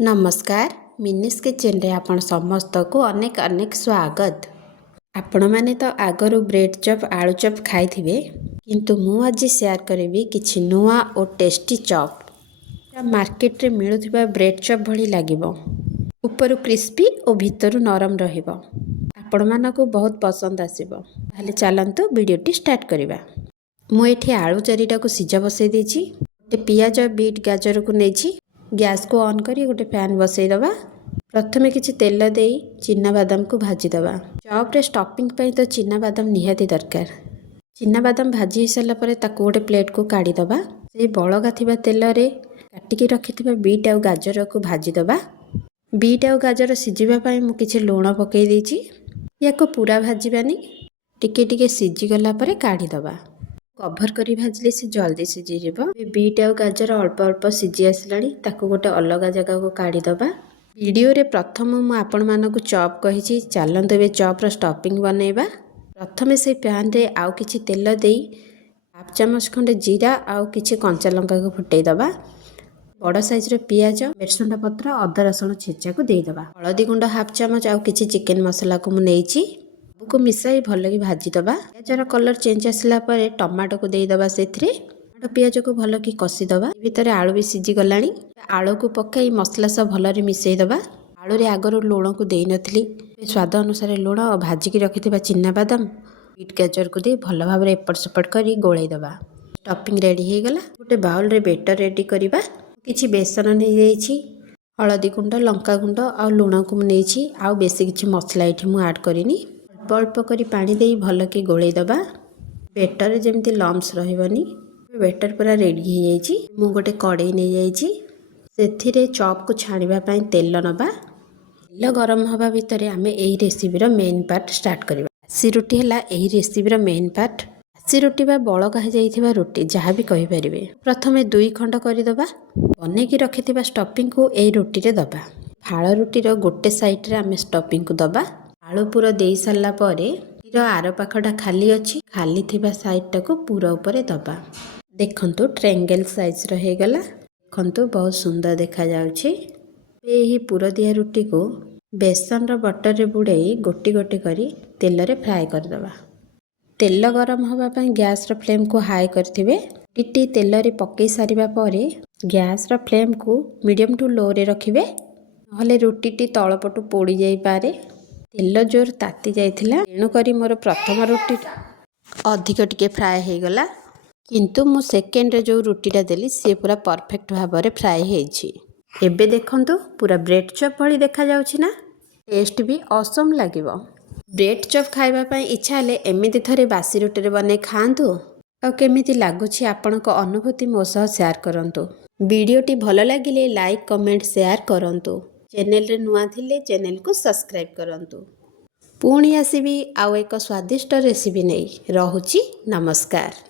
नमस्कार मिनिस किचन रे आपण समस्त को अनेक अनेक स्वागत। आपण माने तो आगरु ब्रेड चॉप आलू चॉप खाई थिबे, किंतु मु आज शेयर करेबी किछि नुआ और टेस्टी चॉप मार्केट रे मिलुथिबा ब्रेड चॉप भली लागिबो। ऊपर क्रिस्पी और भीतर नरम रहिबो। आपण मानको बहुत पसंद आसीबो। ताले चलंतु वीडियोटी स्टार्ट करिबा। मु एठी आलू चारिटा को सिजा बसई देछि। ते पियाज बीट गाजर को नेछि। गैस को ऑन करी गोटे पैन बसई दबा। प्रथमे किछि तेल देई चिना बादाम को भाजी दबा। चॉप रे स्टफिंग पई तो चिना बादाम निहाती दरकार। चिना बादाम भाजी हिसाला परे ताको गोटे प्लेट को काढ़ी दबा। से बळगा थिबा तेल रे काटिकी रखिथिबा बीट आ गाजर को भाजी दबा। बीट आ गाजर सिजिबा पई मु किछि लूण पकई देछि। याको पूरा भाजीबानी, टिके टिके सिजी गला परे काढ़ी दबा। कभर करी भाजले से जल्दी सिझी जीवो। बीट आ गाजर अल्प अल्प सिझी आसलानी, ताको गोटे अलग जगह को काढ़ी दबा। वीडियो रे प्रथम मु आपण मानको चॉप कहिछि, चलंतु बे चॉप रो स्टफिंग बनेबा। प्रथमे से पैन रे आउ किछि तेल देई हाफ चमच खंडे जीरा आउ किछि कंचा लंका को फुटई दबा। बड़ साइज रो पियाज, बेरसुंडा पत्र, अदा रसुण छेचा को देई दबा। हळदी गुंड हाफ चमच आउ किछि चिकन मसला को मु नेइछि। को मिसाई भल कि भाजी दबा। पियाजर कलर चेंज आसला परे टमाटो को देई दबा। सेथरे टमाटो पियाज को भल कि कसी दबा। भीतर आलू भी सिझी गलानी। आलू को पकाई मसला सब भल रे मिसई दबा। आलू रे आगर लूण को देई नथली। स्वाद अनुसार लूण और भाजी की रखिथिबा चिना बादाम बीट गाजर को दे भल भाव रे एपट सेपट करी गोळई दबा। स्टफिंग रेडी हे गला। गोटे बाउल रे बेटर रेडी करिबा। किछि बेसन नै देइछि। हळदी गुंड, लंका गुंड आ लूण को नेइछि। आ बेसी किछि मसला एठी मु ऐड करिनी। अल्प करी पानी देई भल कि गोळई दबा। बेटर जेमती लम्स रहिबनी। बेटर पूरा रेडी हो जाइछि। मु गोटे कड़ाई नै जाइछि। सेथिरे चॉप को छाणीबा पई तेल नबा। तेल गरम हवा भितरे आमे एही रेसिपी रो मेन पार्ट स्टार्ट करिबा। सी रोटी हला एही रेसिपी रो मेन पार्ट। सी रोटी बा बळका हे जाइथिबा रोटी जहा भी कहि परिबे। प्रथमे 2 खंड करि दबा। बने कि रखिथिबा स्टफिंग को एही रोटी रे दबा। फाळ रोटी रो गोटे साइड रे आमे स्टफिंग को दबा। आलू पूरा देई सारला परे रो आर पाखटा खाली अछि। खाली थिबा साइड टाको पूरा ऊपर दबा। देखंतु ट्रायंगल साइज रो हे गला। देखंतु बहुत सुंदर देखा जाउछि। एही पूरा दिया रोटी को बेसन रो बटर रे बुड़ाई गोटी गोटी करी तेल रे फ्राई कर दबा। तेल गरम हवा पई गैस रो फ्लेम को हाई करथिबे। टिटी तेल रे पकई सारिबा परे गैस रो फ्लेम को मीडियम टू लो रे रखिबे। नहले रोटी टी तळपटु पोड़ी जाई पारे। तेल जोर ताती जाइथिला, तेणु करी मोर प्रथम रोटी अधिक टिके फ्राए हो गला। किंतु मु सेकेंड रे जो रोटीटा देली से पूरा परफेक्ट भाव रे फ्राए हेछि। एबे देखंतु पूरा ब्रेड चॉप भली देखा जाउछि ना। टेस्ट भी ऑसम लागिवो। ब्रेड चॉप खाइबा पई इच्छा हले एमिति थरे बासी रोटी रे बने खांतु। आ केमिति लागुछि आपनक अनुभूति मो सह शेयर करंतु। वीडियोटी भलो लागिले लाइक कमेंट शेयर करंतु। चैनल रे नुआ थिले चैनल को सब्सक्राइब करंतु। पुणी आसीबी आउ एक स्वादिष्ट रेसिपी नै। रहुछि नमस्कार।